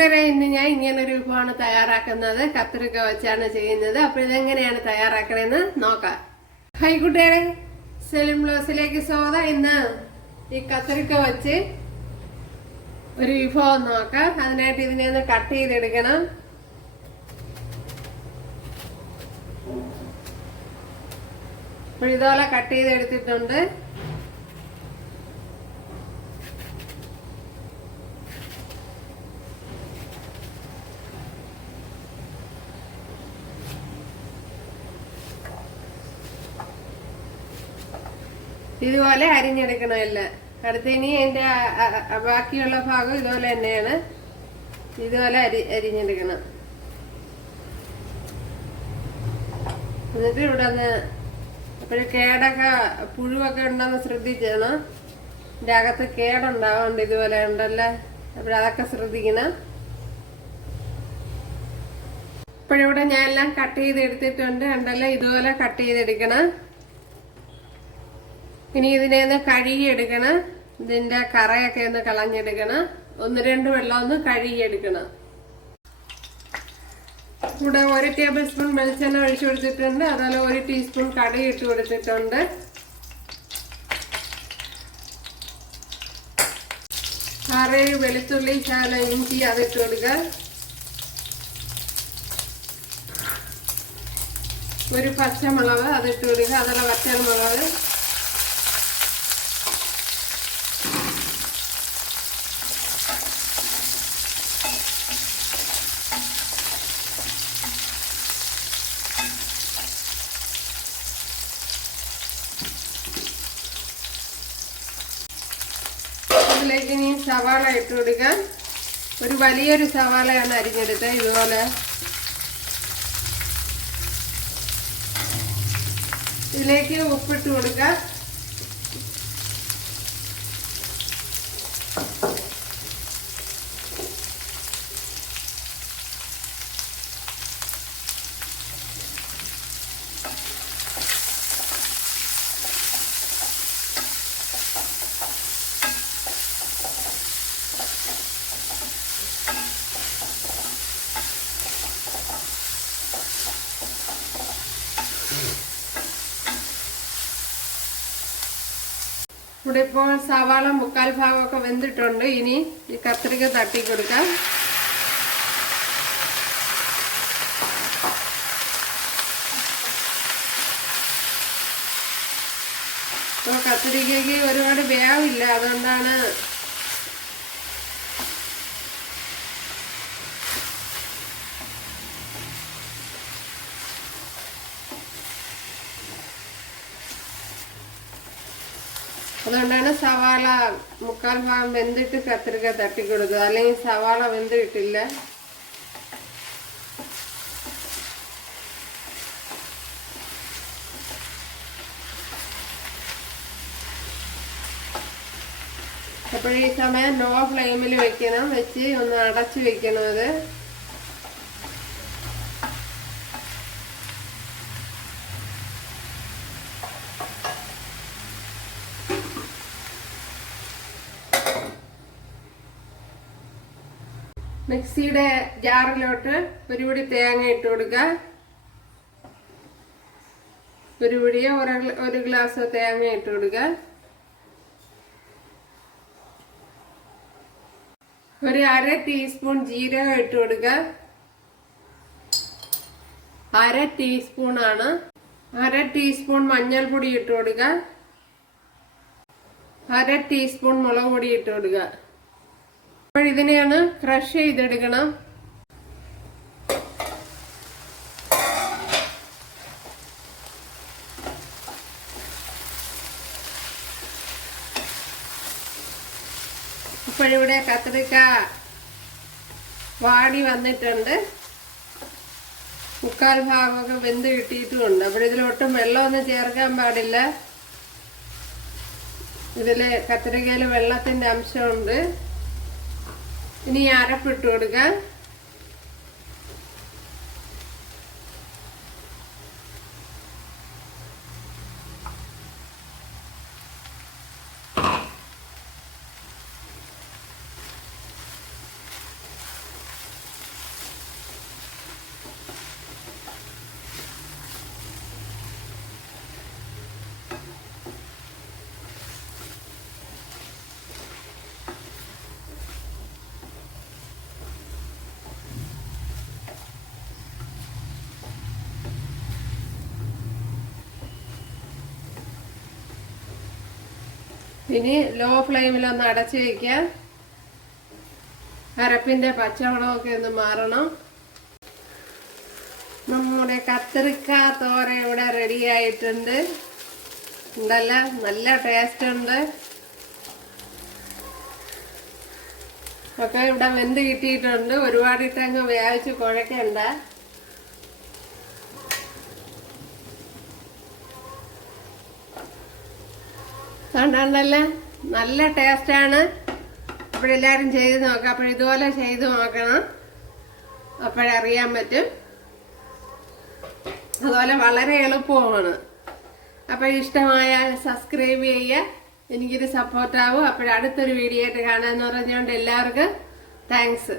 ഇന്ന് ഞാൻ ഇങ്ങനൊരു വിഭവമാണ് തയ്യാറാക്കുന്നത്. കത്തിരിക്ക വെച്ചാണ് ചെയ്യുന്നത്. അപ്പൊ ഇതെങ്ങനെയാണ് തയ്യാറാക്കണേന്ന് നോക്കാം. ഹൈ കുട്ടികളെ സെലിം ബ്ലൗസിലേക്ക് സ്വാഗതം. ഇന്ന് ഈ കത്തിരിക്ക വെച്ച് ഒരു വിഭവം നോക്കാം. അതിനായിട്ട് ഇതിനെ ഒന്ന് കട്ട് ചെയ്തെടുക്കണം. അപ്പോൾ ഇതുപോലെ കട്ട് ചെയ്തെടുത്തിട്ടുണ്ട്. ഇതുപോലെ അരിഞ്ഞെടുക്കണം എല്ലാം അടുത്ത ഇനി എന്റെ ബാക്കിയുള്ള ഭാഗം ഇതുപോലെ തന്നെയാണ്. ഇതുപോലെ അരി അരിഞ്ഞെടുക്കണം. എന്നിട്ട് ഇവിടെ ഒന്ന് അപ്പോഴും കേടൊക്കെ പുഴുവൊക്കെ ഉണ്ടെന്ന് ശ്രദ്ധിക്കണം ഇതിന്റെ അകത്ത് കേടുണ്ടാവുന്നുണ്ട് ഇതുപോലെ ഉണ്ടല്ലേ. അപ്പോഴതൊക്കെ ശ്രദ്ധിക്കണം. ഇപ്പോഴിവിടെ ഞാൻ എല്ലാം കട്ട് ചെയ്ത് എടുത്തിട്ടുണ്ട് ഉണ്ടല്ലോ ഇതുപോലെ കട്ട് ചെയ്തെടുക്കണം. ഇനി ഇതിനെ ഒന്ന് കഴുകിയെടുക്കണം. ഇതിന്റെ കറയൊക്കെ ഒന്ന് കളഞ്ഞെടുക്കണം. ഒന്ന് രണ്ട് വെള്ളം ഒന്ന് കഴുകിയെടുക്കണം. ഇവിടെ ഒരു ടേബിൾ സ്പൂൺ വെളിച്ചെണ്ണ ഒഴിച്ചു കൊടുത്തിട്ടുണ്ട്. അതുപോലെ ഒരു ടീസ്പൂൺ കടുക് ഇട്ട് കൊടുത്തിട്ടുണ്ട്. ആറേഴ് വെളുത്തുള്ളി ശാല ഇഞ്ചി അതിട്ട് കൊടുക്കുക ഒരു പച്ചമുളക് അതിട്ട് കൊടുക്കുക അതുപോലെ പച്ചമുളക് ഇതിലേക്ക് ഇനി സവാള ഇട്ട് കൊടുക്കാം ഒരു വലിയൊരു സവാളയാണ് അരിഞ്ഞെടുത്തത് ഇതുപോലെ. ഇതിലേക്ക് ഉപ്പിട്ട് കൊടുക്കാം ഇവിടെ ഇപ്പോൾ സവാള മുക്കാൽ ഭാഗമൊക്കെ വെന്തിട്ടുണ്ട്. ഇനി ഈ കത്രിക തട്ടി കൊടുക്കാം. ഇപ്പോൾ കത്തിരിക്കയ്ക്ക് ഒരുപാട് വേവില്ല. അതുകൊണ്ടാണ് അതുകൊണ്ടാണ് സവാള മുക്കാൽ ഭാഗം വെന്തിട്ട് കത്തിരിക്ക തട്ടി കൊടുക്കുക. അല്ലെങ്കിൽ സവാള വെന്തിട്ടില്ല. അപ്പോൾ ഈ സമയം ലോ ഫ്ലെയിമിൽ വെക്കണം. വെച്ച് ഒന്ന് അടച്ചു വെക്കണം അത്. മിക്സിയുടെ ജാറിലോട്ട് ഒരു പിടി തേങ്ങ ഇട്ട് കൊടുക്കുക ഒരു പിടിയോ ഒരു ഗ്ലാസ് തേങ്ങ ഇട്ട് കൊടുക്കുക ഒരു അര ടീസ്പൂൺ ജീരകം ഇട്ട് കൊടുക്കുക അര ടീസ്പൂൺ ആണ് അര ടീസ്പൂൺ മഞ്ഞൾപ്പൊടി ഇട്ട് കൊടുക്കുക അര ടീസ്പൂൺ മുളക് പൊടി ഇട്ട് കൊടുക്കുക അപ്പോൾ ഇതിനെയാണ് ക്രഷ് ചെയ്തെടുക്കണം. ഇപ്പോഴിവിടെ കത്തിരിക്ക വാടി വന്നിട്ടുണ്ട്. മുക്കാൽ ഭാഗമൊക്കെ വെന്ത് കിട്ടിയിട്ടുമുണ്ട്. അപ്പോൾ ഇതിലൊട്ടും വെള്ളമൊന്നും ചേർക്കാൻ പാടില്ല. ഇതിൽ കത്തിരിക്കയിൽ വെള്ളത്തിന്റെ അംശമുണ്ട്. ഇനി അരപ്പിട്ട് കൊടുക്കാം. ഇനി ലോ ഫ്ലെയിമിൽ ഒന്ന് അടച്ചു വയ്ക്കുക അരപ്പിന്റെ പച്ചമുളകൊക്കെ ഒന്ന് മാറണം. നമ്മുടെ കത്തിരിക്ക തോര ഇവിടെ റെഡി ആയിട്ടുണ്ട്. ഉണ്ടല്ല നല്ല ടേസ്റ്റ് ഉണ്ട്. ഒക്കെ ഇവിടെ വെന്ത് കിട്ടിയിട്ടുണ്ട്. ഒരുപാട് ഇട്ടങ്ങ് വേവിച്ച് കുഴക്കണ്ട അതുകൊണ്ടല്ല നല്ല ടേസ്റ്റാണ്. അപ്പോഴെല്ലാവരും ചെയ്ത് നോക്കാം. അപ്പോൾ ഇതുപോലെ ചെയ്ത് നോക്കണം. അപ്പോഴറിയാൻ പറ്റും. അതുപോലെ വളരെ എളുപ്പമാണ്. അപ്പോൾ ഇഷ്ടമായ സബ്സ്ക്രൈബ് ചെയ്യുക എനിക്കൊരു സപ്പോർട്ടാവും അപ്പോഴടുത്തൊരു വീഡിയോ ആയിട്ട് കാണാമെന്ന് പറഞ്ഞുകൊണ്ട് എല്ലാവർക്കും താങ്ക്സ്